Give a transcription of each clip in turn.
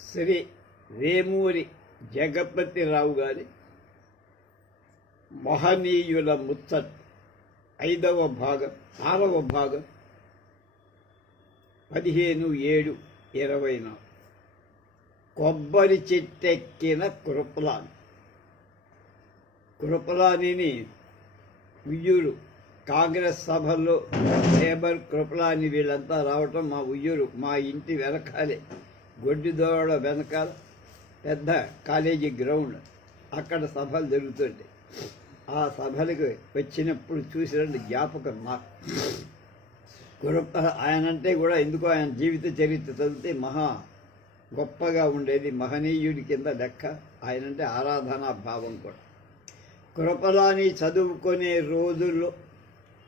శ్రీ వేమూరి జగపతిరావు గారి మహనీయుల ముచ్చట 5వ భాగం 6వ భాగం 15/7/24 కొబ్బరి చెట్టెక్కిన కృపలానిని ఉయ్యూరు కాంగ్రెస్ సభల్లో లేబర్ కృపలాని వీళ్ళంతా రావటం మా ఉయ్యూరు మా ఇంటి వెనకాలే గొడ్డిదోడ వెనకాల పెద్ద కాలేజీ గ్రౌండ్ అక్కడ సభలు జరుగుతుంటాయి. ఆ సభలకు వచ్చినప్పుడు చూసినట్టు జ్ఞాపకం నాకు. ఆయనంటే కూడా ఎందుకో ఆయన జీవిత చరిత్ర చదివితే మహా గొప్పగా ఉండేది, మహనీయుడి కింద లెక్క. ఆయనంటే ఆరాధనా భావం కూడా. కృపలాని చదువుకునే రోజుల్లో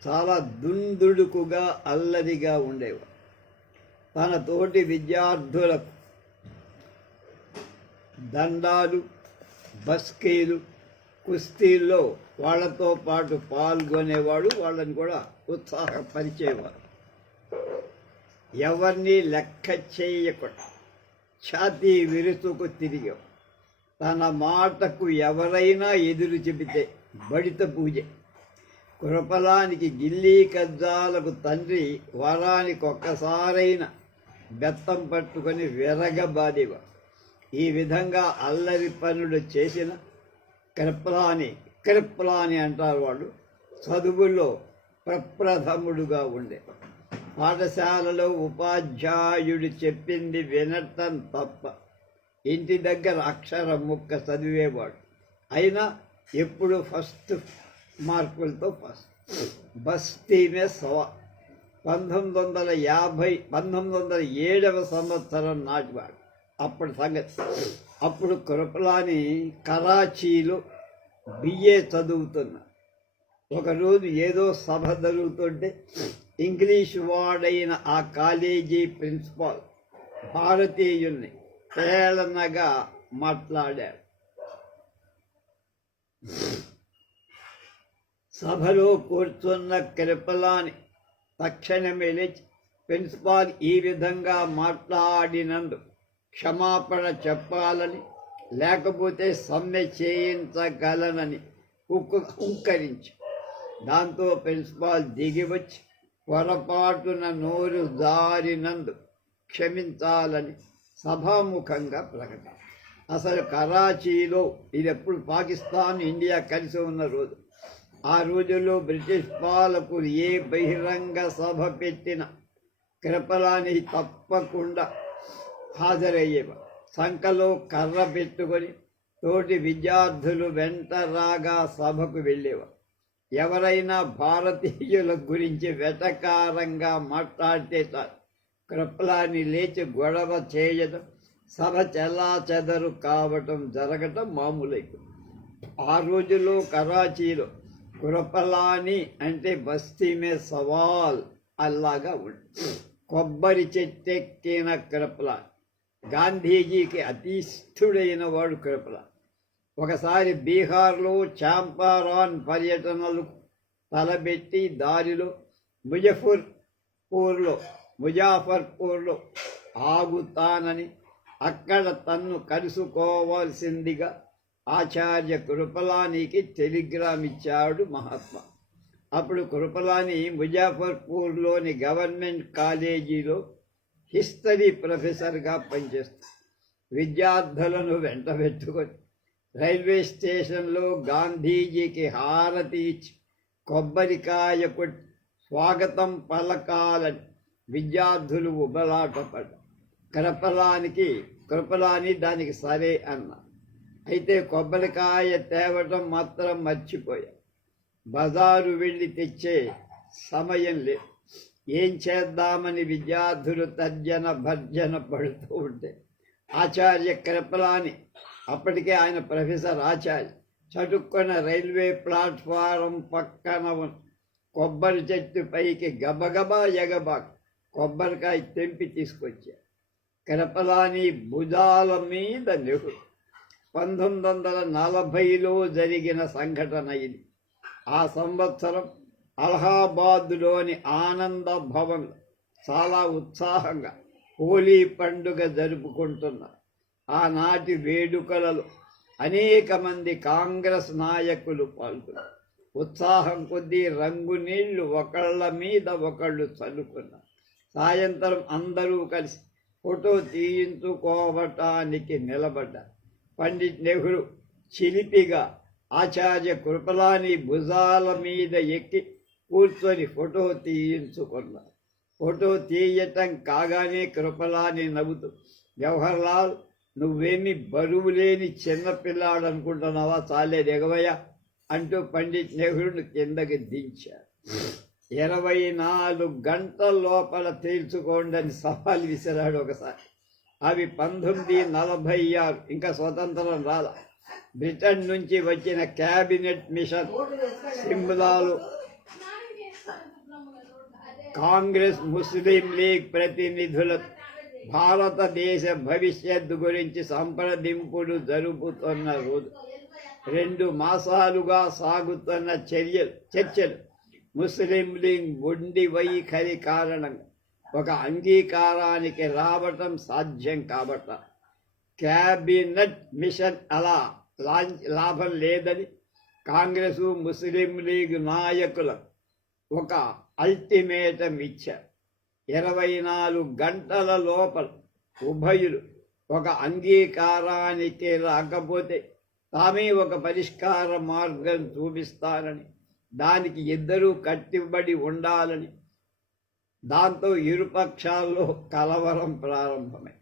చాలా దుందుడుకుగా అల్లరిగా ఉండేవాడు. తన తోటి విద్యార్థులకు దండాలు, బస్కీలు, కుస్తీల్లో వాళ్లతో పాటు పాల్గొనేవాడు. వాళ్ళని కూడా ఉత్సాహపరిచేవాడు. ఎవరిని లెక్క చేయకుండా ఛాతీ విరుచుకు తిరిగాం. తన మాటకు ఎవరైనా ఎదురు చెబితే బడిత పూజ. కృపలానికి గిల్లీ కజ్జాలకు తండ్రి వారానికి ఒక్కసారైనా బెత్తం పట్టుకొని విరగబాదేవాడు. ఈ విధంగా అల్లరి పనులు చేసిన కృపలాని అంటారు వాళ్ళు. చదువుల్లో ప్రప్రథముడుగా ఉండే. పాఠశాలలో ఉపాధ్యాయుడు చెప్పింది వినటం తప్ప ఇంటి దగ్గర అక్షరం ముక్క చదివేవాడు. అయినా ఎప్పుడు ఫస్ట్ మార్కులతో ఫస్ట్. బస్తీమే సవా 1907వ సంవత్సరం నాటివాడు అప్పుడు సంగతి. అప్పుడు కృపలాని కరాచీలో బిఏ చదువుతున్నా. ఒకరోజు ఏదో సభ జరుగుతుంటే ఇంగ్లీష్ వాడైన ఆ కాలేజీ ప్రిన్సిపాల్ భారతీయుల్ని హేళనగా మాట్లాడాడు. సభలో కూర్చున్న కృపలాని తక్షణమే లేచి ప్రిన్సిపాల్ ఈ విధంగా మాట్లాడినందుకు క్షమాపణ చెప్పాలని, లేకపోతే సమ్మె చేయించగలనని హుంకరించి. దాంతో ప్రిన్సిపాల్ దిగివచ్చి పొరపాటున నోరు జారినందు క్షమించాలని సభాముఖంగా ప్రకటన. అసలు కరాచీలో ఇది ఎప్పుడు పాకిస్తాన్ ఇండియా కలిసి ఉన్న రోజు. ఆ రోజుల్లో బ్రిటిష్ పాలకులు ఏ బహిరంగ సభ పెట్టినా కృపలాని తప్పకుండా హాజరయ్యేవారు. సంకలో కర్ర పెట్టుకొని తోటి విద్యార్థులు వెంట రాగా సభకు వెళ్ళేవారు. ఎవరైనా భారతీయుల గురించి వెటకారంగా మాట్లాడితే చాలు కృపలాని లేచి గొడవ చేయడం, సభ చెల్లాచెదరు కావటం జరగటం మామూలైపోయింది. ఆ రోజుల్లో కరాచీలో కృపలాని అంటే బస్తీమే సవాల్ అల్లాగా ఉంది. కొబ్బరి చెట్టెక్కిన కృపలాని. గాంధీజీకి అతీష్ఠుడైన వాడు కృపలాని. ఒకసారి బీహార్లో చాంపారాన్ పర్యటనలు తలబెట్టి దారిలో ముజాఫర్పూర్లో ఆగుతానని అక్కడ తన్ను కలుసుకోవాల్సిందిగా ఆచార్య కృపలానికి టెలిగ్రామ్ ఇచ్చాడు మహాత్మా. అప్పుడు కృపలాని ముజాఫర్పూర్లోని గవర్నమెంట్ కాలేజీలో హిస్టరీ ప్రొఫెసర్గా పనిచేస్తాడు. విద్యార్థులను వెంటబెట్టుకొని రైల్వే స్టేషన్లో గాంధీజీకి హారతి ఇచ్చి కొబ్బరికాయ కొట్టి స్వాగతం పలకాలని విద్యార్థులు ఉబలాటపడ్డారు. కృపలాని దానికి సరే అన్న. అయితే కొబ్బరికాయ తేవటం మాత్రం మర్చిపోయారు. బజారు వెళ్ళి తెచ్చే సమయం లేదు. ఏం చేద్దామని విద్యార్థులు తర్జన భర్జన పడుతూ ఉంటే ఆచార్య కృపలాని, అప్పటికే ఆయన ప్రొఫెసర్ ఆచార్య, చటుక్కున రైల్వే ప్లాట్ఫారం పక్కన కొబ్బరి చెట్టు పైకి గబగబా ఎగబాకు కొబ్బరికాయ తెంపి తీసుకొచ్చారు. కృపలాని భుజాల మీద నెహ్రూ. 1940లో జరిగిన సంఘటన ఇది. ఆ సంవత్సరం అలహాబాద్లోని ఆనంద భవన్లో చాలా ఉత్సాహంగా హోలీ పండుగ జరుపుకుంటున్నారు. ఆనాటి వేడుకలలో అనేక మంది కాంగ్రెస్ నాయకులు పాల్గొన్నారు. ఉత్సాహం కొద్దీ రంగు నీళ్లు ఒకళ్ళ మీద ఒకళ్ళు చల్లుకున్నారు. సాయంత్రం అందరూ కలిసి ఫోటో తీయించుకోవటానికి నిలబడ్డారు. పండిట్ నెహ్రూ చిలిపిగా ఆచార్య కృపలాని భుజాల మీద ఎక్కి కూర్చొని ఫోటో తీయించుకున్నారు. ఫోటో తీయటం కాగానే కృపలాని నవ్వుతూ, జవహర్లాల్, నువ్వేమి బరువు లేని చిన్నపిల్లాడు అనుకుంటున్నావా, చాలే దిగవయ్యా అంటూ పండిట్ నెహ్రూను కిందకి దించారు. 24 గంటల లోపల తేల్చుకోండి అని సవాల్ విసిరాడు ఒకసారి. అవి 1946, ఇంకా స్వతంత్రం రాల. బ్రిటన్ నుంచి వచ్చిన క్యాబినెట్ మిషన్ సిమ్లాలో కాంగ్రెస్ ముస్లిం లీగ్ ప్రతినిధులకు భారతదేశ భవిష్యత్తు గురించి సంప్రదింపులు జరుపుతున్న రోజు. 2 మాసాలుగా సాగుతున్న చర్చలు ముస్లిం లీగ్ మొండి వైఖరి కారణంగా ఒక అంగీకారానికి రావటం సాధ్యం కాబట్ట క్యాబినెట్ మిషన్ అలా లాభం లేదని కాంగ్రెస్ ముస్లిం లీగ్ నాయకులకు ఒక అల్టిమేటం ఇచ్చారు. 24 గంటల లోపల ఉభయులు ఒక అంగీకారానికి రాకపోతే తామే ఒక పరిష్కార మార్గం చూపిస్తారని, దానికి ఇద్దరూ కట్టుబడి ఉండాలని. దాంతో ఇరుపక్షాల్లో కలవరం ప్రారంభమై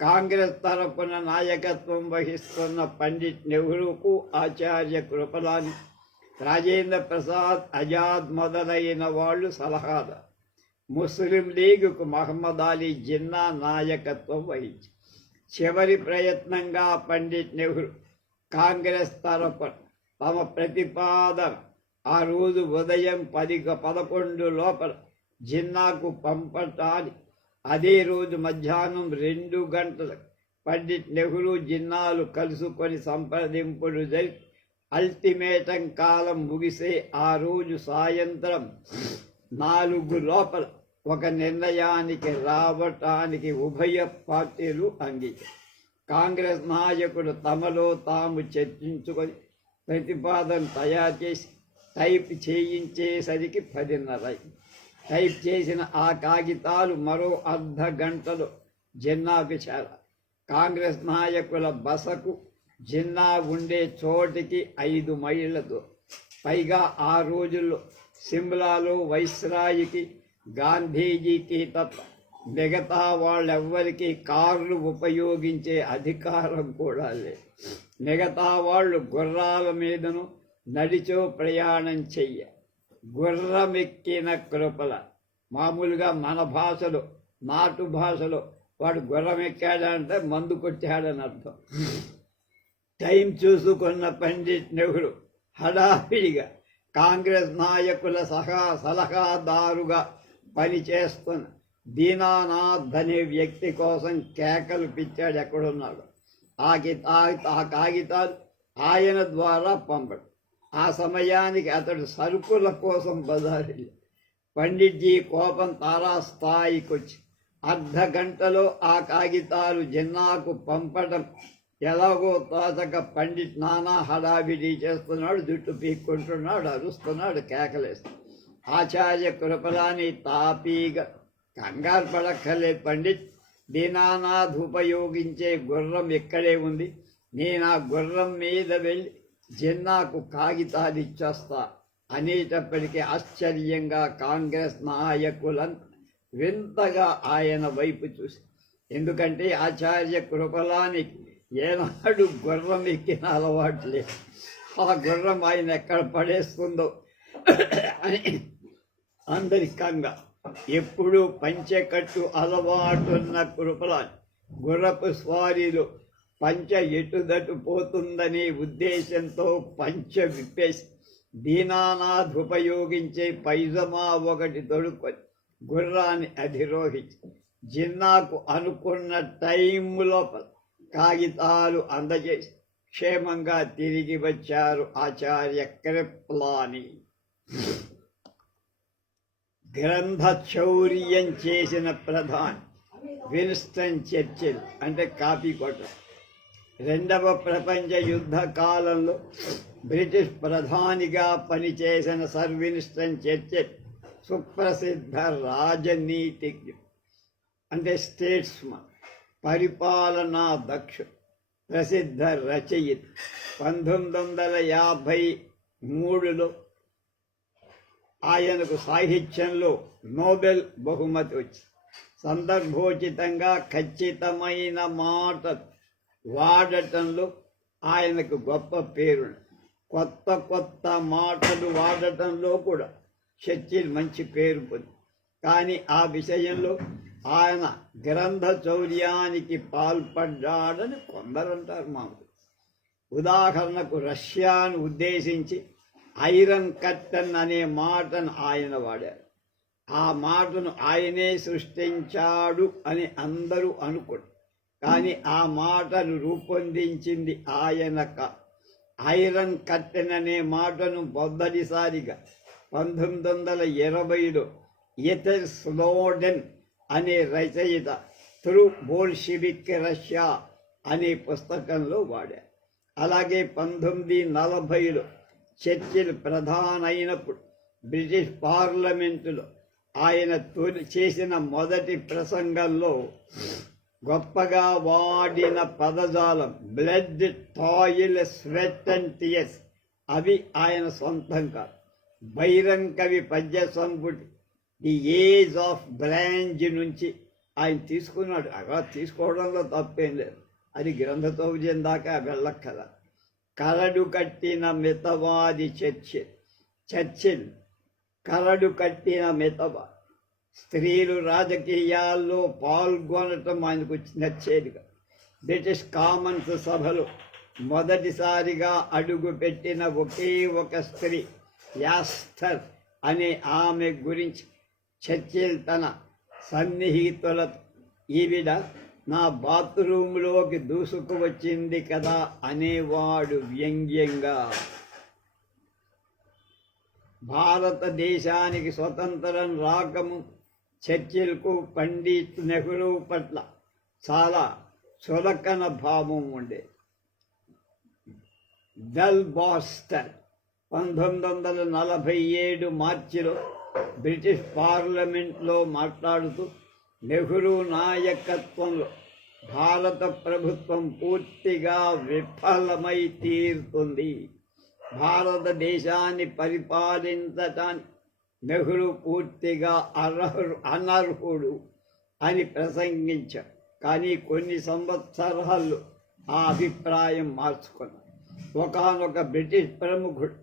కాంగ్రెస్ తరపున నాయకత్వం వహిస్తున్న పండిట్ నెహ్రూకు ఆచార్య కృపలాని, రాజేంద్ర ప్రసాద్, ఆజాద్ మొదలైన వాళ్ళు సలహాదారు. ముస్లిం లీగుకు మహమ్మద్ అలీ జిన్నా నాయకత్వం వహించి చివరి ప్రయత్నంగా పండిట్ నెహ్రూ కాంగ్రెస్ తరపున తమ ప్రతిపాదన ఆ రోజు ఉదయం 10-11 లోపల జిన్నాకు పంపటాన్ని, అదే రోజు మధ్యాహ్నం 2 గంటలకు పండిట్ నెహ్రూ జిన్నాలు కలుసుకొని సంప్రదింపులు జరిపి అల్టిమేటం కాలం ముగిసే ఆ రోజు సాయంత్రం 4 లోపల ఒక నిర్ణయానికి రావటానికి ఉభయ పార్టీలు అంగీకరించారు. కాంగ్రెస్ నాయకులు తమలో తాము చర్చించుకొని ప్రతిపాదన తయారు చేసి టైప్ చేయించేసరికి 10:30 అయింది. టైప్ చేసిన ఆ కాగితాలు మరో అర్ధ గంటలో జిన్నాకు చేరాలి. కాంగ్రెస్ నాయకుల బసకు జిన్నా ఉండే చోటికి 5 మైళ్ళ దూరం. పైగా ఆ రోజుల్లో సిమ్లాలో వైస్రాయికి, గాంధీజీకి తప్ప మిగతా వాళ్ళెవ్వరికీ కార్లు ఉపయోగించే అధికారం కూడా లేదు. మిగతా వాళ్ళు గుర్రాల మీదను నడిచో ప్రయాణం చెయ్య. గుర్రమెక్కిన కృపల, మామూలుగా మన భాషలో, నాటు భాషలో వాడు గుర్రం ఎక్కాడంటే మందు కొట్టాడని అర్థం. టైం చూసుకున్న పండిట్ నెహ్రూ హడావిడిగా కాంగ్రెస్ నాయకుల సలహాదారుగా పనిచేస్తున్న దీనానాథ్ అనే వ్యక్తి కోసం కేకలు పిచ్చాడు. ఎక్కడున్నాడు? ఆ కాగితాలు ఆయన ద్వారా పంపడు. ఆ సమయానికి అతడు సరుకుల కోసం బజారు. పండిట్జీ కోపం తారాస్థాయికి వచ్చి అర్ధ గంటలో ఆ కాగితాలు జిన్నాకు పంపడం ఎలాగో తోచక పండిట్ నానా హడావిడి చేస్తున్నాడు, జుట్టు పీక్కుంటున్నాడు, అరుస్తున్నాడు, కేకలేస్తున్నాడు. ఆచార్య కృపలాని తాపీగా, కంగారు పడక్కర్లేదు పండిట్, దీనానాథ్ ఉపయోగించే గుర్రం ఇక్కడే ఉంది, నేను ఆ గుర్రం మీద వెళ్ళి జిన్నాకు కాగితాలు ఇచ్చేస్తా అనేటప్పటికీ ఆశ్చర్యంగా కాంగ్రెస్ నాయకులంతా వింతగా ఆయన వైపు చూసి, ఎందుకంటే ఆచార్య కృపలానికి ఏనాడు గుర్రం ఎక్కిన అలవాటు లేదు. ఆ గుర్రం ఆయన ఎక్కడ పడేస్తుందో అని అందరికంగా ఎప్పుడూ పంచెకట్టు అలవాటున్న కృపలాని గుర్రపు స్వారీలో పంచ ఎటుదటు పోతుందనే ఉద్దేశంతో పంచ విప్పేసి దీనానాథ్ ఉపయోగించే పైజమా ఒకటి తొడుక్కొని గుర్రాన్ని అధిరోహించి జిన్నాకు అనుకున్న టైం లోపల కాగితాలు అందజేసి క్షేమంగా తిరిగి వచ్చారు ఆచార్య కృపలాని. గ్రంథ చౌర్యం చేసిన ప్రధాని విన్స్టన్ చర్చిల్, అంటే కాపీ కొట్ట, రెండవ ప్రపంచ యుద్ధ కాలంలో బ్రిటిష్ ప్రధానిగా పనిచేసిన సర్ విన్స్టన్ చర్చిల్ సుప్రసిద్ధ రాజనీతిజ్ఞుడు, అంటే స్టేట్స్మన్, పరిపాలనా దక్షుడు, ప్రసిద్ధ రచయిత. 1953లో ఆయనకు సాహిత్యంలో నోబెల్ బహుమతి వచ్చింది. సందర్భోచితంగా ఖచ్చితమైన మాట వాడటంలో ఆయనకు గొప్ప పేరు. కొత్త మాటలు వాడటంలో కూడా చర్చిల్ మంచి పేరు పొంది. కానీ ఆ విషయంలో ఆయన గ్రంథ చౌర్యానికి పాల్పడ్డాడని కొందరంటారు. మామూలు ఉదాహరణకు రష్యాను ఉద్దేశించి ఐరన్ కర్టన్ అనే మాటను ఆయన వాడారు. ఆ మాటను ఆయనే సృష్టించాడు అని అందరూ అనుకోడు. కానీ ఆ మాటను రూపొందించింది ఆయన. ఐరన్ కర్టెన్ అనే మాటను మొదటిసారిగా 1920లో ఎథర్ స్నోడెన్ అనే రచయిత త్రూ బోల్షివిక్ రష్యా అనే పుస్తకంలో వాడారు. అలాగే 1940లో చర్చిల్ ప్రధానైనప్పుడు బ్రిటిష్ పార్లమెంటులో ఆయన చేసిన మొదటి ప్రసంగంలో గొప్పగా వాడిన పదజాలం blood, toil, sweat and tears అవి ఆయన సొంతం కాదు. బైరన్ కవి పద్య సంపుటి ది ఏజ్ ఆఫ్ బ్రాంజ్ నుంచి ఆయన తీసుకున్నాడు. అలా తీసుకోవడంలో తప్పేం లేదు. అది గ్రంథ చౌర్యం దాకా వెళ్ళక్కల. కరడు కట్టిన మితవాది చర్చిల్ కరడు కట్టిన మితవాది. స్త్రీలు రాజకీయాల్లో పాల్గొనటం ఆయనకు నచ్చేదిగా. బ్రిటిష్ కామన్స్ సభలో మొదటిసారిగా అడుగు పెట్టిన ఒకే ఒక స్త్రీ యాస్థర్ అనే ఆమె గురించి చర్చిల్ తన సన్నిహితులతో ఈవిడ నా బాత్రూంలోకి దూసుకు వచ్చింది కదా అనేవాడు వ్యంగ్యంగా. భారతదేశానికి స్వతంత్రం రాకము చర్చిల్కు పండిత్ నెహ్రూ పట్ల చాలా చులకన భావం ఉండేది. డల్ బాస్టర్ 1947 మార్చిలో బ్రిటిష్ పార్లమెంట్లో మాట్లాడుతూ నెహ్రూ నాయకత్వంలో భారత ప్రభుత్వం పూర్తిగా విఫలమై తీరుతుంది, భారతదేశాన్ని పరిపాలించటానికి నెహ్రూ పూర్తిగా అనర్హుడు అని ప్రసంగించారు. కానీ కొన్ని సంవత్సరాల్లో ఆ అభిప్రాయం మార్చుకున్నారు. ఒకానొక బ్రిటిష్ ప్రముఖుడు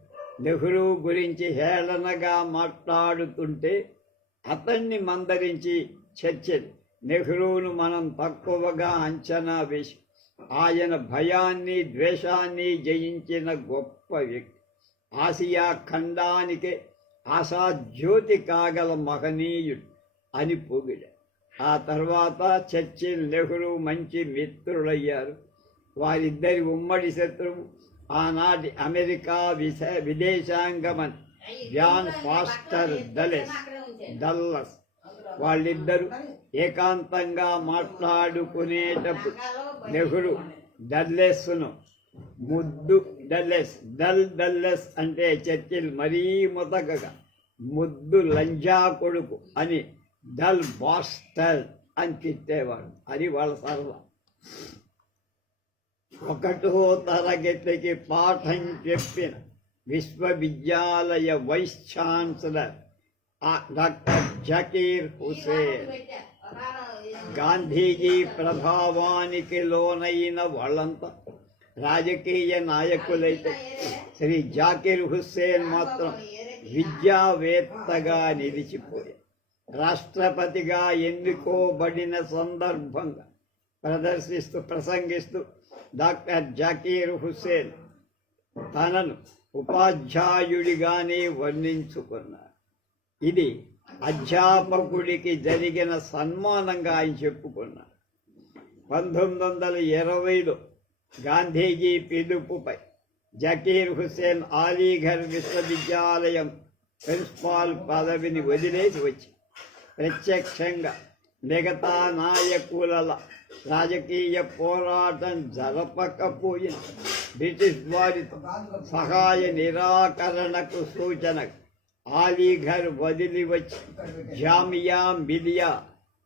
నెహ్రూ గురించి హేళనగా మాట్లాడుతుంటే అతన్ని మందరించి చర్చిల్ నెహ్రూను మనం తక్కువగా అంచనా వేసి ఆయన భయాన్ని, ద్వేషాన్ని జయించిన గొప్ప వ్యక్తి, ఆసియా ఖండానికే ఆశాజ్యోతి కాగల మహనీయుడు అని పొగిడారు. ఆ తర్వాత చర్చిల్, నెహ్రూ మంచి మిత్రులయ్యారు. వారిద్దరి ఉమ్మడి శత్రువు ఆనాటి అమెరికా విదేశాంగ మంత్రి జాన్ ఫాస్టర్ డల్లస్. వాళ్ళిద్దరూ ఏకాంతంగా మాట్లాడుకునేటప్పుడు నెహ్రూ డల్లెస్ను డల్లెస్ అంటే చర్చిల్ మరీ మొదగగా ముద్దు లంజా కొడుకు అని డల్ బాస్టర్ అని తిట్టేవాడు. అది వాళ్ళ సరదా. 1వ తరగతికి పాఠం చెప్పిన విశ్వవిద్యాలయ vice chancellor doctor Zakir Husain, Gandhiji ప్రభావానికి లోనైన వాళ్ళంతా రాజకీయ నాయకులైతే శ్రీ జాకీర్ హుస్సేన్ మాత్రం విద్యావేత్తగా నిలిచిపోయారు. రాష్ట్రపతిగా ఎన్నుకోబడిన సందర్భంగా ప్రసంగిస్తూ డాక్టర్ జాకీర్ హుస్సేన్ తనను ఉపాధ్యాయుడిగానే వర్ణించుకున్నారు. ఇది అధ్యాపకుడికి జరిగిన సన్మానంగా ఆయన చెప్పుకున్నారు. 1920లో గాంధీజీ పిలుపుపై జకీర్ హుస్సేన్ అలీఘర్ విశ్వవిద్యాలయం ప్రిన్సిపాల్ పదవిని వదిలేసి వచ్చి ప్రత్యక్షంగా మిగతా నాయకుల రాజకీయ పోరాటం జరపకపోయిన బ్రిటిష్ వారితో సహాయ నిరాకరణకు సూచన అలీఘర్ వదిలి వచ్చి జామియా మిలియా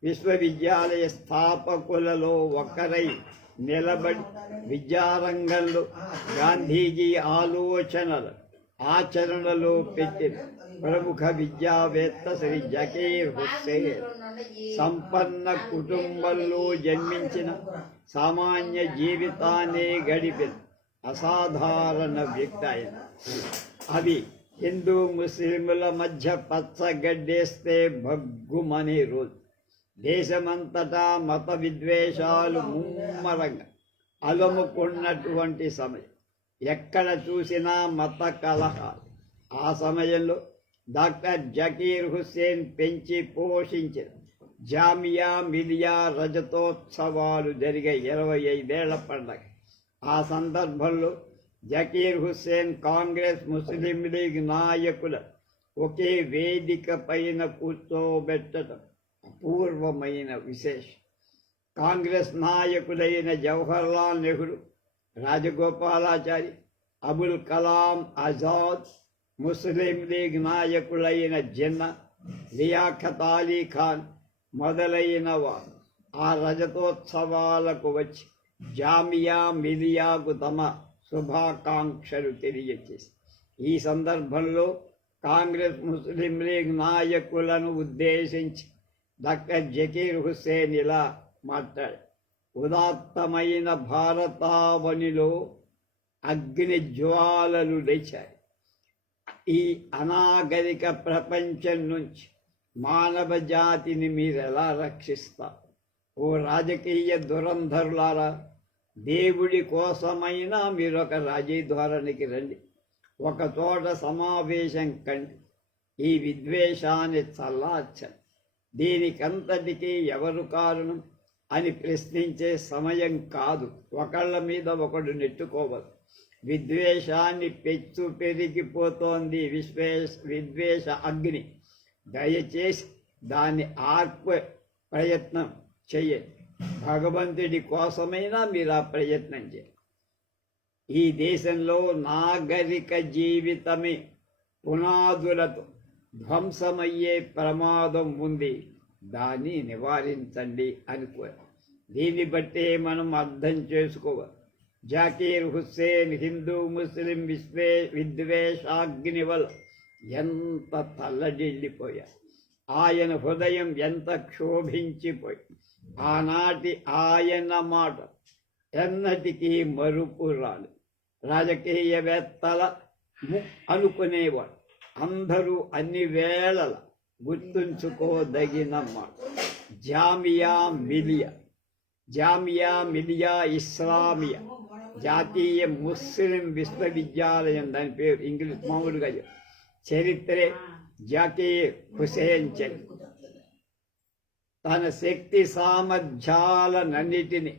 విశ్వవిద్యాలయ స్థాపకులలో ఒకరై నిలబడి విద్యారంగంలో గాంధీజీ ఆలోచనలు ఆచరణలో పెట్టిన ప్రముఖ విద్యావేత్త శ్రీ జకీర్ హుస్సేన్ సంపన్న కుటుంబంలో జన్మించిన సామాన్య జీవితాన్ని గడిపిన అసాధారణ వ్యక్తి ఆయన. అవి హిందూ ముస్లింల మధ్య పచ్చగడ్డేస్తే భగ్గుమనే రోజు. దేశమంతటా మత విద్వేషాలు ముమ్మరంగా అలముకున్నటువంటి సమయం. ఎక్కడ చూసినా మత కలహాలు. ఆ సమయంలో డాక్టర్ జకీర్ హుస్సేన్ పెంచి పోషించిన జామియా మిలియా రజతోత్సవాలు జరిగే 25 ఏళ్ల పండగ. ఆ సందర్భంలో జకీర్ హుస్సేన్ కాంగ్రెస్ ముస్లిం లీగ్ నాయకుల ఒకే వేదిక పైన కూర్చోబెట్టడం అపూర్వమైన విశేషం. కాంగ్రెస్ నాయకులైన జవహర్లాల్ నెహ్రూ, రాజగోపాలాచారి, అబుల్ కలాం ఆజాద్, ముస్లిం లీగ్ నాయకులైన జిన్నా, లియాఖత్ అలీ ఖాన్ మొదలైన వారు ఆ రజతోత్సవాలకు వచ్చి జామియా మిలియాకు తమ శుభాకాంక్షలు తెలియజేసి, ఈ సందర్భంలో కాంగ్రెస్ ముస్లిం లీగ్ నాయకులను ఉద్దేశించి డాక్టర్ జకీర్ హుస్సేన్ ఇలా మాట్లాడారు. ఉదాత్తమైన భారతావనిలో అగ్ని జ్వాలలు లేచాయి. ఈ అనాగరిక ప్రపంచం నుంచి మానవ జాతిని మీరెలా రక్షిస్తారు? ఓ రాజకీయ దురంధరులారా, దేవుడి కోసమైనా మీరొక రాజధోరణికి రండి. ఒక చోట సమావేశం కండి. ఈ విద్వేషాన్ని చల్లార్చండి. దీనికంతటికీ ఎవరు కారణం అని ప్రశ్నించే సమయం కాదు. ఒకళ్ళ మీద ఒకడు నెట్టుకోవద్దు. విద్వేషాన్ని పెచ్చు పెరిగిపోతోంది విద్వేష అగ్ని. దయచేసి దాన్ని ఆర్పే ప్రయత్నం చెయ్యండి. భగవంతుడి కోసమైనా మీరు ఆ ప్రయత్నం చేయండి. ఈ దేశంలో నాగరిక జీవితమే పునాదులతో ధ్వంసమయ్యే ప్రమాదం ఉంది. దాన్ని నివారించండి అనుకోరు. దీన్ని బట్టే మనం అర్థం చేసుకోవాలి. జకీర్ హుస్సేన్ హిందూ ముస్లిం విద్వేషాగ్ని వల్ల ఎంత తల్లడిల్లిపోయారు. ఆయన హృదయం ఎంత క్షోభించిపోయి. ఆనాటి ఆయన మాట ఎన్నటికీ మరుపు రాదు. రాజకీయవేత్తల అనుకునేవాడు అందరూ అన్ని వేళల గుర్తుంచుకోదగిన మాట. జామియా మిలియా ఇస్లామియా జాతీయ ముస్లిం విశ్వవిద్యాలయం, దాని పేరు ఇంగ్లీష్ మామూలుగా చరిత్రే జకీర్ హుస్సేన్ చరిత్ర. తన శక్తి సామర్థ్యాలన్నిటినీ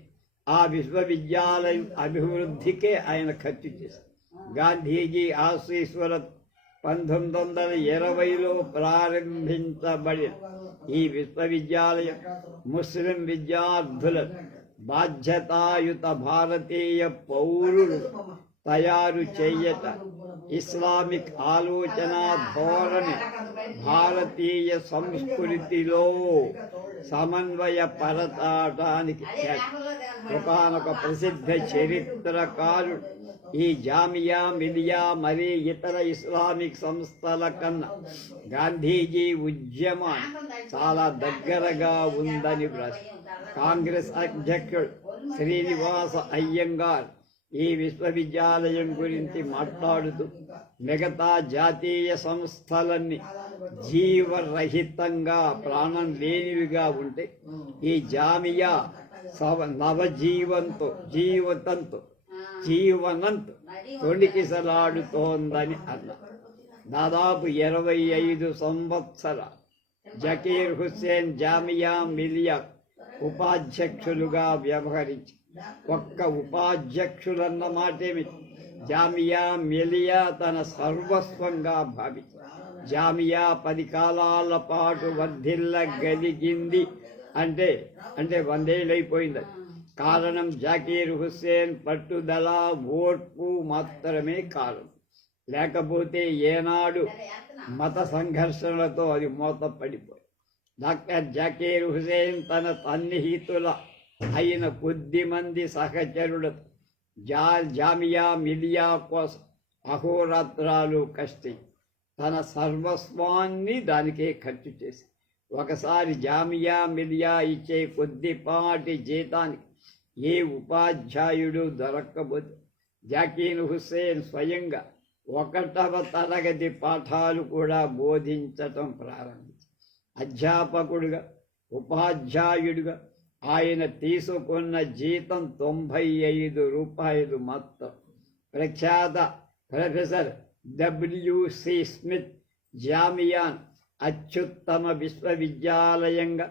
ఆ విశ్వవిద్యాలయం అభివృద్ధికే ఆయన ఖర్చు చేశారు. గాంధీజీ ఆశీస్సుల 1920లో ప్రారంభించబడిన ఈ విశ్వవిద్యాలయం ముస్లిం విద్యార్థులను బాధ్యతాయుత భారతీయ పౌరులు తయారు చేయట, ఇస్లామిక్ ఆలోచన ధోరణి భారతీయ సంస్కృతిలో సమన్వయపరచడానికి ఒకానొక ప్రసిద్ధ చరిత్రకారుడు ఈ జామియా మిలియా మరి ఇతర ఇస్లామిక్ సంస్థల కన్నా గాంధీజీ ఉద్యమం చాలా దగ్గరగా ఉందని వ్రాసి. కాంగ్రెస్ అధ్యక్షుడు శ్రీనివాస అయ్యంగార్ ఈ విశ్వవిద్యాలయం గురించి మాట్లాడుతూ మిగతా జాతీయ సంస్థలన్నీ జీవరహితంగా ప్రాణం లేనివిగా ఉంటే ఈ జామియా నవజీవంతో జీవనంతో తొణికిసలాడుతోందని అన్నారు. దాదాపు 25 సంవత్సరాలు జకీర్ హుస్సేన్ జామియా మిలియా ఉపాధ్యక్షులుగా వ్యవహరించి, ఒక్క ఉపాధ్యక్షులన్న మాటేమిటి, జామియా మిలియా తన సర్వస్వంగా భావించి జామియా 10 కాలాల పాటు వర్ధిల్లగలిగింది అంటే అంటే 100 ఏళ్ళు అయిపోయింది. కారణం జాకీర్ హుస్సేన్ పట్టుదల, ఓర్పు మాత్రమే కారణం. లేకపోతే ఏనాడు మత సంఘర్షణలతో అది మూతపడిపోయి. డాక్టర్ జాకీర్ హుస్సేన్ తన సన్నిహితుల అయిన కొద్ది మంది సహచరులతో జామియా మిలియా కోసం అహోరాత్రాలు కష్టి తన సర్వస్వాన్ని దానికే ఖర్చు చేసి ఒకసారి జామియా మిలియా ఇచ్చే కొద్దిపాటి జీతానికి ఏ ఉపాధ్యాయుడు దొరక్కపోతే జాకీర్ హుస్సేన్ స్వయంగా 1వ తరగతి పాఠాలు కూడా బోధించటం ప్రారంభించారు. అధ్యాపకుడిగా, ఉపాధ్యాయుడిగా ఆయన తీసుకున్న జీతం 95 రూపాయలు మొత్తం. ప్రఖ్యాత ప్రొఫెసర్ W.C. స్మిత్ జామియాన్ అత్యుత్తమ విశ్వవిద్యాలయంగా,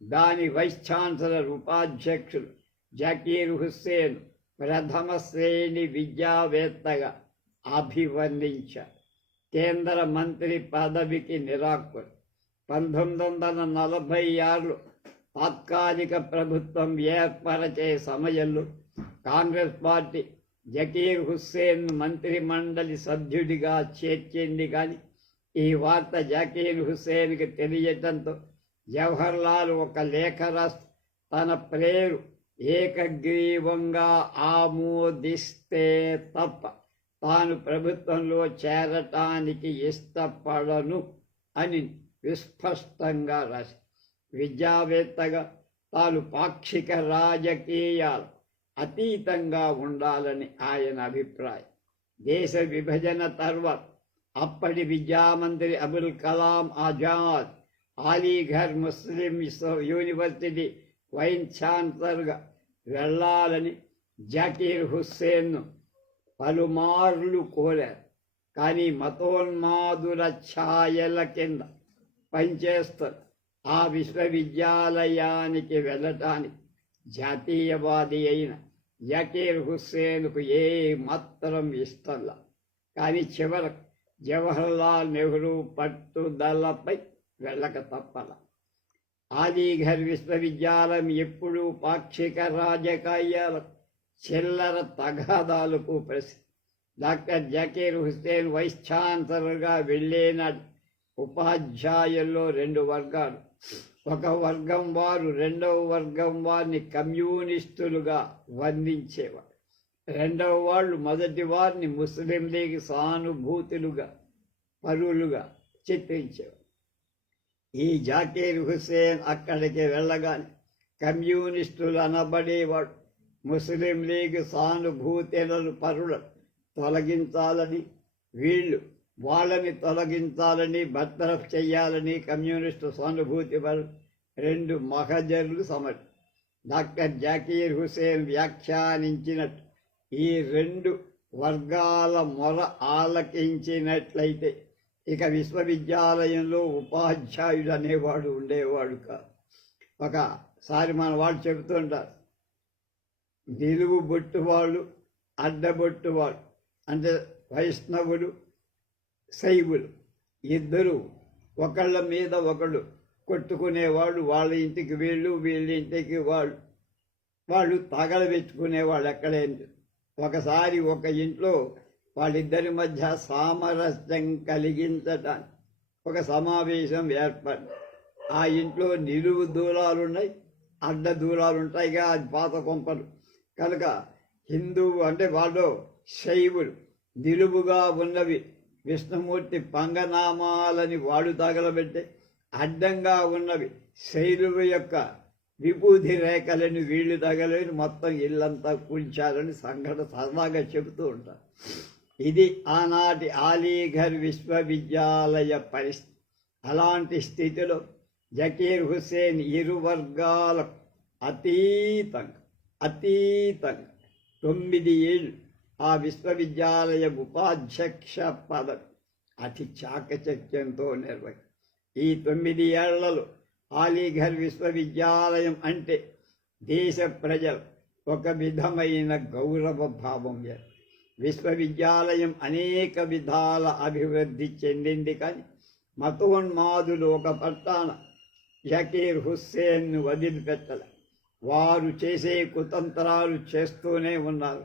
దాని వైస్ ఛాన్సలర్ ఉపాధ్యక్షులు జాకీర్ హుస్సేన్ ప్రథమ శ్రేణి విద్యావేత్తగా అభివర్ణించారు. కేంద్ర మంత్రి పదవికి నిరాకరణ. 1946లో తాత్కాలిక ప్రభుత్వం ఏర్పరచే సమయంలో కాంగ్రెస్ పార్టీ జకీర్ హుస్సేన్ మంత్రిమండలి సభ్యుడిగా చేర్చింది. కానీ ఈ వార్త జాకీర్ హుస్సేన్కి తెలియటంతో జవహర్లాల్ ఒక లేఖ రాస్తూ తన పేరు ఏకగ్రీవంగా ఆమోదిస్తే తప్ప తాను ప్రభుత్వంలో చేరటానికి ఇష్టపడను అని విస్పష్టంగా రాసి, విద్యావేత్తగా తాను పాక్షిక రాజకీయాలు అతీతంగా ఉండాలని ఆయన అభిప్రాయం. దేశ విభజన తర్వాత అప్పటి విద్యామంత్రి అబుల్ కలాం ఆజాద్ అలీఘర్ ముస్లిం యూనివర్సిటీ వైస్ ఛాన్సలర్గా వెళ్ళాలని జాకీర్ హుస్సేన్ను పలుమార్లు కోరారు. కానీ మతోన్మాదుల ఛాయల కింద పనిచేస్తారు ఆ విశ్వవిద్యాలయానికి వెళ్ళటానికి జాతీయవాది అయిన జాకీర్ హుస్సేన్కు ఏ మాత్రం ఇష్టంలా. కానీ చివరకు జవహర్లాల్ నెహ్రూ పట్టుదలపై వెళ్ళక తప్పల. అలీఘర్ విశ్వవిద్యాలయం ఎప్పుడూ పాక్షిక రాజకీయాలకు, చిల్లర తగాదాలకు ప్రసిద్ధి. డాక్టర్ జాకీర్ హుస్సేన్ వైస్ ఛాన్సలర్గా వెళ్ళేనాడు ఉపాధ్యాయుల్లో 2 వర్గాలు. ఒక వర్గం వారు 2వ వర్గం వారిని కమ్యూనిస్టులుగా వర్ణించేవారు. 2వ వాళ్ళు మొదటి వారిని ముస్లిం లీగ్ సానుభూతులుగా, పరులుగా చిత్రించేవారు. ఈ జాకీర్ హుస్సేన్ అక్కడికి వెళ్ళగానే కమ్యూనిస్టులు అనబడేవాడు ముస్లిం లీగ్ సానుభూతులను, పరులను తొలగించాలని, వాళ్ళని తొలగించాలని, బర్తరఫ్ చెయ్యాలని కమ్యూనిస్టు సానుభూతి పరులు 2 మహజర్లు సమర్. డాక్టర్ జాకీర్ హుస్సేన్ వ్యాఖ్యానించినట్టు ఈ 2 వర్గాల మొర ఆలకించినట్లయితే ఇక విశ్వవిద్యాలయంలో ఉపాధ్యాయుడు అనేవాడు ఉండేవాడు కాదు. ఒకసారి మన వాళ్ళు చెబుతుంటారు, నిలువు బొట్టు వాళ్ళు, అడ్డబొట్టు వాళ్ళు, అంటే వైష్ణవులు, శైవులు ఇద్దరు ఒకళ్ళ మీద ఒకళ్ళు కొట్టుకునేవాళ్ళు. వాళ్ళ ఇంటికి వీళ్ళు, వీళ్ళ ఇంటికి వాళ్ళు తగలబెట్టుకునేవాళ్ళు ఎక్కడైంది. ఒకసారి ఒక ఇంట్లో వాళ్ళిద్దరి మధ్య సామరస్యం కలిగించటానికి ఒక సమావేశం ఏర్పడింది. ఆ ఇంట్లో నిలువు దూలాలున్నాయి, అడ్డ దూలాలుంటాయిగా, అది పాత కొంపలు కనుక హిందువు అంటే వాళ్ళు శైవులు, నిలువుగా ఉన్నవి విష్ణుమూర్తి పంగనామాలని వాడు తగలబెట్టే, అడ్డంగా ఉన్నవి శైలువు యొక్క విభూతి రేఖలని వీళ్ళు తగలని మొత్తం ఇల్లంతా కూల్చారని సంఘటన సరదాగా చెబుతూ ఉంటారు. ఇది ఆనాటి అలీఘర్ విశ్వవిద్యాలయ పరిస్థితి. అలాంటి స్థితిలో జకీర్ హుస్సేన్ ఇరు వర్గాలకు అతీతంగా 9 ఏళ్ళు ఆ విశ్వవిద్యాలయ ఉపాధ్యక్ష పదవి అతి చాకచక్యంతో నిర్వహించారు. ఈ 9 ఏళ్లలో అలీఘర్ విశ్వవిద్యాలయం అంటే దేశ ప్రజలు ఒక విధమైన గౌరవ భావం. విశ్వవిద్యాలయం అనేక విధాల అభివృద్ధి చెందింది. కానీ మతోన్మాదులు ఒక పట్టాన జకీర్ హుస్సేన్ను వదిలిపెట్టలే. వారు చేసే కుతంత్రాలు చేస్తూనే ఉన్నారు.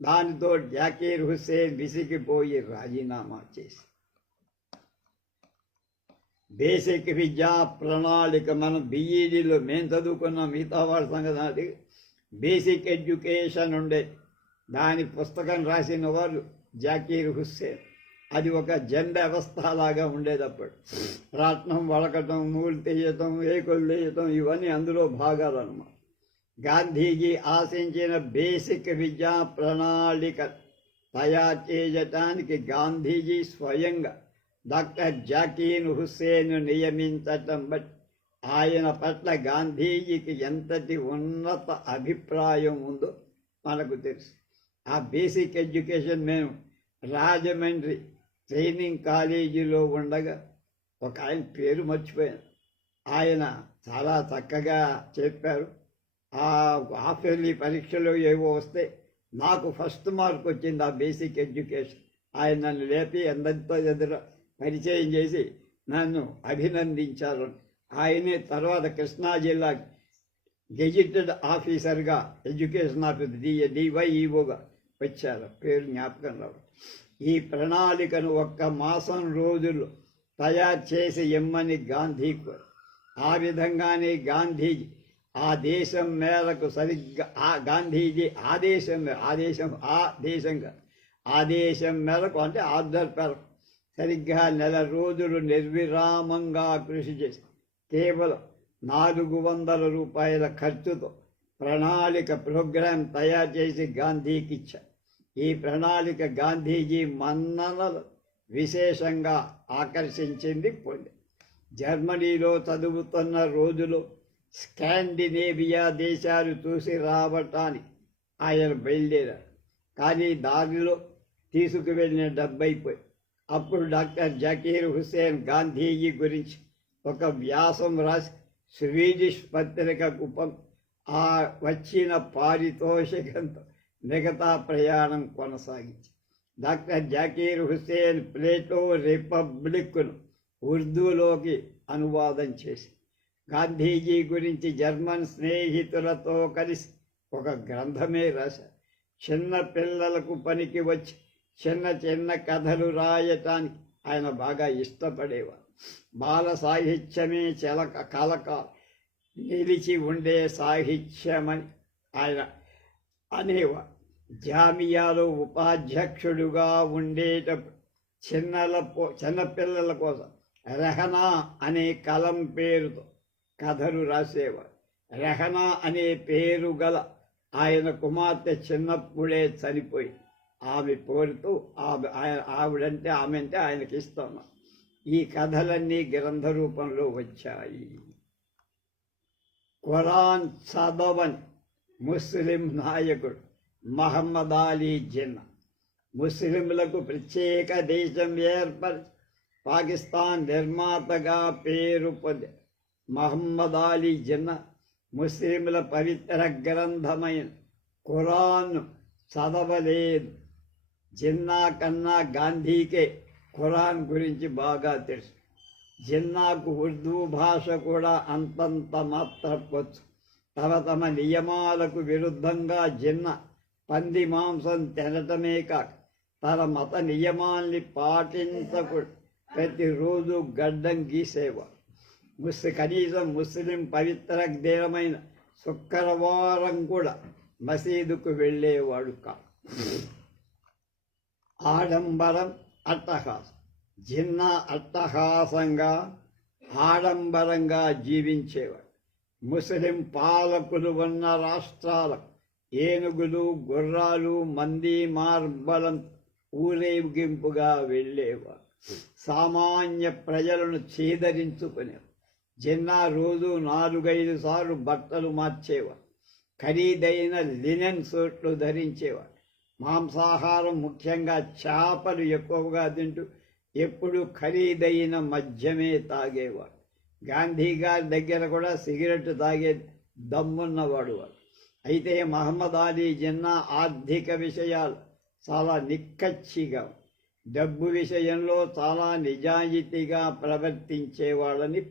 దానితో జకీర్ హుస్సేన్ విసిగిపోయి రాజీనామా చేసి బేసిక్ విద్యా ప్రణాళిక మనం బీఈడీలో మేము చదువుకున్న మిగతా వాళ్ళ సంగతి బేసిక్ ఎడ్యుకేషన్ ఉండేది. దాని పుస్తకం రాసిన వారు జకీర్ హుస్సేన్. అది ఒక జెండా వ్యవస్థలాగా ఉండేది అప్పుడు. రాట్నం వళకటం, నూలు తీయటం, ఏకులు తీయటం ఇవన్నీ అందులో భాగాలు అన్నమాట. గాంధీజీ ఆశించిన బేసిక్ విద్యా ప్రణాళిక తయారు చేయటానికి గాంధీజీ స్వయంగా డాక్టర్ జకీర్ హుస్సేన్ నియమించటం బట్టి ఆయన పట్ల గాంధీజీకి ఎంతటి ఉన్నత అభిప్రాయం ఉందో మనకు తెలుసు. ఆ బేసిక్ ఎడ్యుకేషన్ మేము రాజమండ్రి ట్రైనింగ్ కాలేజీలో ఉండగా ఒక ఆయన పేరు మర్చిపోయాను. ఆయన చాలా చక్కగా చెప్పారు. ఆ హాఫ్ ఇయర్లీ పరీక్షలో ఏవో వస్తే నాకు ఫస్ట్ మార్క్ వచ్చింది ఆ బేసిక్ ఎడ్యుకేషన్. ఆయన నన్ను లేపి అందరితో ఎదురు పరిచయం చేసి నన్ను అభినందించారు. ఆయనే తర్వాత కృష్ణా జిల్లా గెజిటెడ్ ఆఫీసర్గా ఎడ్యుకేషన్ ఆఫీసర్ డివైఈఓగా వచ్చారు. పేరు జ్ఞాపకం రావు. ఈ ప్రణాళికను 1 మాసం రోజుల్లో తయారు చేసి ఇమ్మని గాంధీ కోరు. ఆ విధంగానే గాంధీజీ ఆదేశం మేరకు సరిగ్గా గాంధీజీ ఆదేశం మేరకు అంటే ఆర్డర్ మేరకు సరిగ్గా 1 రోజులు నిర్విరామంగా కృషి చేసి కేవలం 400 రూపాయల ఖర్చుతో ప్రణాళిక ప్రోగ్రాం తయారు చేసి గాంధీకి ఇచ్చారు. ఈ ప్రణాళిక గాంధీజీ మన్ననలు విశేషంగా ఆకర్షించింది. జర్మనీలో చదువుతున్న రోజులో స్కాండినేవియా దేశాలు చూసి రావటానికి ఆయన బయలుదేరారు. కానీ దారిలో తీసుకువెళ్ళిన డబ్బైపోయి. అప్పుడు డాక్టర్ జకీర్ హుస్సేన్ గాంధీజీ గురించి ఒక వ్యాసం రాసి స్వీడిష్ పత్రికకు ఆ వచ్చిన పారితోషికంతో మిగతా ప్రయాణం కొనసాగించి డాక్టర్ జకీర్ హుస్సేన్ ప్లేటో రిపబ్లిక్ను ఉర్దూలోకి అనువాదం చేసి గాంధీజీ గురించి జర్మన్ స్నేహితులతో కలిసి ఒక గ్రంథమే రాశారు. చిన్న పిల్లలకు పనికి వచ్చి చిన్న చిన్న కథలు రాయటానికి ఆయన బాగా ఇష్టపడేవారు. బాల సాహిత్యమే కలకాలం నిలిచి ఉండే సాహిత్యమని ఆయన అనేవారు. జామియాలో ఉపాధ్యక్షుడుగా ఉండేటప్పుడు చిన్నపిల్లల కోసం రెహనా అనే కలం పేరుతో కథలు రాసేవారు. రెహనా అనే పేరు గల ఆయన కుమార్తె చిన్నప్పుడే చనిపోయి ఆమె కోరుతూ ఆవిడంటే ఆమె అంటే ఆయనకి ఇష్టం. ఈ కథలన్నీ గ్రంథ రూపంలో వచ్చాయి. ఖురాన్ చదవని ముస్లిం నాయకుడు మహమ్మద్ అలీ జిన్నా ముస్లింలకు ప్రత్యేక దేశం ఏర్పరిచి పాకిస్తాన్ నిర్మాతగా పేరు పొంది మహమ్మద్ అలీ జిన్నా ముస్లింల పవిత్ర గ్రంథమైన ఖురాన్ను చదవలేదు. జిన్నా కన్నా గాంధీకే ఖురాన్ గురించి బాగా తెలుసు. జిన్నాకు ఉర్దూ భాష కూడా అంతంత మాత్రం వచ్చు. తమ నియమాలకు విరుద్ధంగా జిన్నా పంది మాంసం తినటమే కాక తన మత నియమాల్ని పాటించకూడదు. ప్రతిరోజు గడ్డం గీసేవాడు. కనీసం ముస్లిం పవిత్ర దినమైన శుక్రవారం కూడా మసీదుకు వెళ్ళేవాడు కాదు. ఆడంబరం, అట్టహాసం. జిన్నా అట్టహాసంగా ఆడంబరంగా జీవించేవాడు. ముస్లిం పాలకులు ఉన్న రాష్ట్రాలకు ఏనుగులు, గుర్రాలు, మంది మార్బలం ఊరేగింపుగా వెళ్ళేవారు. సామాన్య ప్రజలను చీదరించుకునేవారు. జిన్నా రోజు 4-5 సార్లు బట్టలు మార్చేవారు. ఖరీదైన లినెన్ సూట్లు ధరించేవారు. మాంసాహారం, ముఖ్యంగా చేపలు ఎక్కువగా తింటూ ఎప్పుడు ఖరీదైన మద్యమే తాగేవాడు. గాంధీ గారి దగ్గర కూడా సిగరెట్ తాగే దమ్మున్నవాడు వాడు. అయితే మహమ్మద్ అలీ జిన్నా ఆర్థిక విషయాలు చాలా నిక్కచ్చిగా, డబ్బు విషయంలో చాలా నిజాయితీగా ప్రవర్తించేవాడని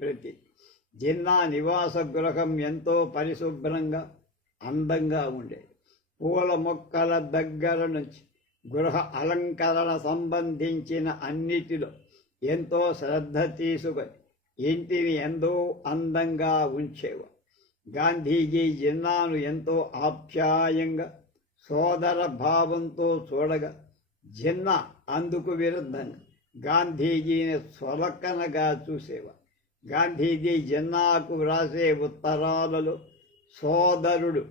జిన్నా నివాస గృహం ఎంతో పరిశుభ్రంగా అందంగా ఉండేది. పూల మొక్కల దగ్గర నుంచి గృహ అలంకరణ సంబంధించిన అన్నిటిలో ఎంతో శ్రద్ధ తీసుకొని ఇంటిని ఎంతో అందంగా ఉంచేవారు. గాంధీజీ జిన్నాను ఎంతో ఆప్యాయంగా సోదర భావంతో చూడగా జిన్నా అందుకు విరుద్ధంగా గాంధీజీని చులకనగా చూసేవారు. గాంధీజీ జిన్నాకు వ్రాసే ఉత్తరాలలో సోదరుడు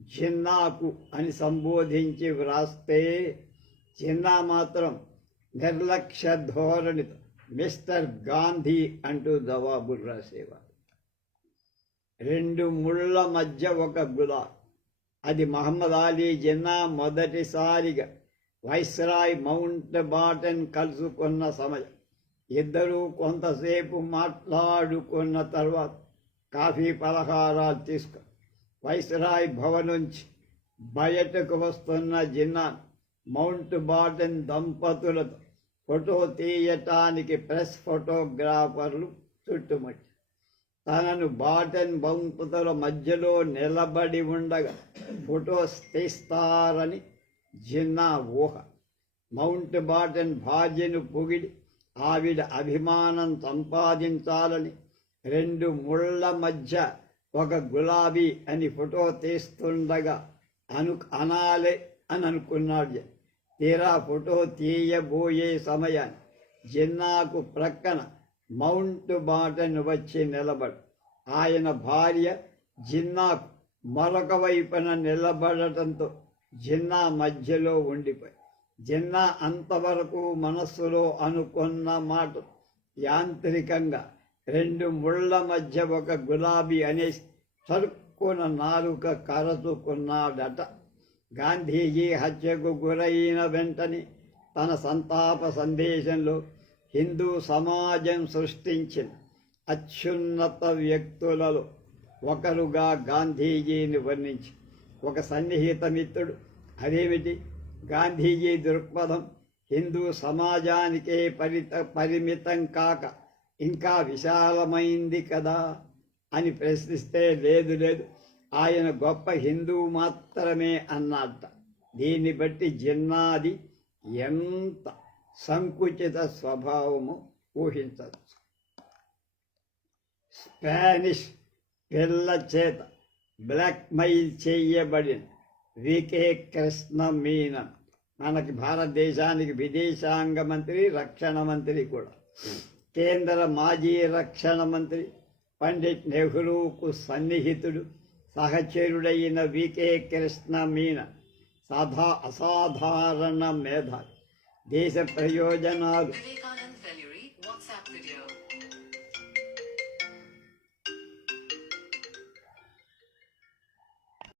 జిన్నాకు అని సంబోధించి వ్రాస్తే జిన్నా మాత్రం నిర్లక్ష్య ధోరణితో మిస్టర్ గాంధీ అంటూ జవాబులు రాసేవారు. 2 ముళ్ళ మధ్య ఒక గులాబ్. అది మహమ్మద్ అలీ జిన్నా మొదటిసారిగా వైస్రాయ్ మౌంట్ బాటన్ కలుసుకున్న సమయం. ఇద్దరూ కొంతసేపు మాట్లాడుకున్న తర్వాత కాఫీ పలహారాలు తీసుకుని వైస్రాయ్ భవన్ నుంచి బయటకు వస్తున్న జిన్నా మౌంట్ బాటన్ దంపతులతో ఫోటో తీయటానికి ప్రెస్ ఫోటోగ్రాఫర్లు చుట్టుముట్టి తనను బాటన్ దంపతుల మధ్యలో నిలబడి ఉండగా ఫోటోస్ తీస్తారని జిన్నా ఊహ. మౌంట్ బాటన్ భార్యను పొగిడి ఆవిడ అభిమానం సంపాదించాలని 2 ముళ్ళ మధ్య ఒక గులాబీ అని ఫోటో తీస్తుండగా అనాలే అని అనుకున్నాడు. తీరా ఫోటో తీయబోయే సమయాన్ని జిన్నాకు ప్రక్కన మౌంట్ బాటన్ వచ్చి నిలబడు. ఆయన భార్య జిన్నాకు మరొక వైపున నిలబడటంతో జిన్నా మధ్యలో ఉండిపోయి జిన్నా అంతవరకు మనస్సులో అనుకున్న మాట యాంత్రికంగా 2 ముళ్ళ మధ్య ఒక గులాబీ అనేసి చరుక్కున నాలుక కరచుకున్నాడట. గాంధీజీ హత్యకు గురైన వెంటనే తన సంతాప సందేశంలో హిందూ సమాజం సృష్టించిన అత్యున్నత వ్యక్తులలో ఒకరుగా గాంధీజీని వర్ణించి ఒక సన్నిహిత మిత్రుడు అదేమిటి గాంధీజీ దృక్పథం హిందూ సమాజానికే పరిమితం కాక ఇంకా విశాలమైంది కదా అని ప్రశ్నిస్తే లేదు ఆయన గొప్ప హిందువు మాత్రమే అన్నట్ట. దీన్ని బట్టి జిన్నాది ఎంత సంకుచిత స్వభావము ఊహించవచ్చు. స్పానిష్ పిల్ల చేత బ్లాక్మెయిల్ చేయబడిన వికే కృష్ణ మీనన్ మనకి భారతదేశానికి విదేశాంగ మంత్రి, రక్షణ మంత్రి కూడా. కేంద్ర మాజీ రక్షణ మంత్రి పండిట్ నెహ్రూకు సన్నిహితుడు, సహచరుడైన వికే కృష్ణ మీనన్ అసాధారణ మేధావి. దేశ ప్రయోజనాలు